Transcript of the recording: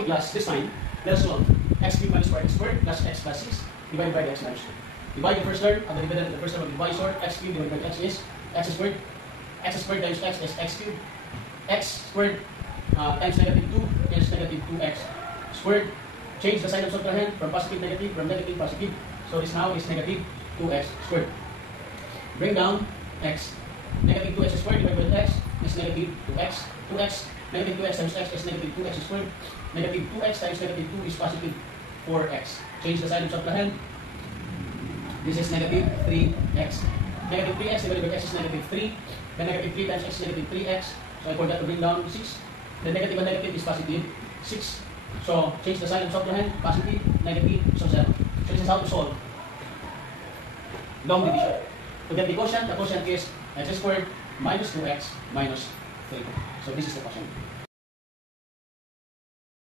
Okay, class, this time, let's solve x cubed minus 4x squared plus x plus 6 divided by the x minus 2. Divide the first term, and the dividend of the first term of the divisor, x cubed divided by x is x squared. X squared times x is x cubed. X squared times negative 2 is negative 2x squared. Change the sign of subtrahend from positive negative, from negative positive. So this now is negative 2x squared. Bring down x. Negative 2x squared divided by x is negative 2x. 2x, negative 2x times x is negative 2x squared. Negative 2x times negative 2 is positive 4x. Change the sign of subtrahend. This is negative 3x. Negative 3x divided by x is negative 3. Then negative 3 times x is negative 3x. So I forgot to bring down 6. The negative and negative is positive 6. So change the sign of subtrahend. Positive, negative, so 0. So this is how to solve long division. To get the quotient is x squared minus 2x minus 3. So this is the quotient.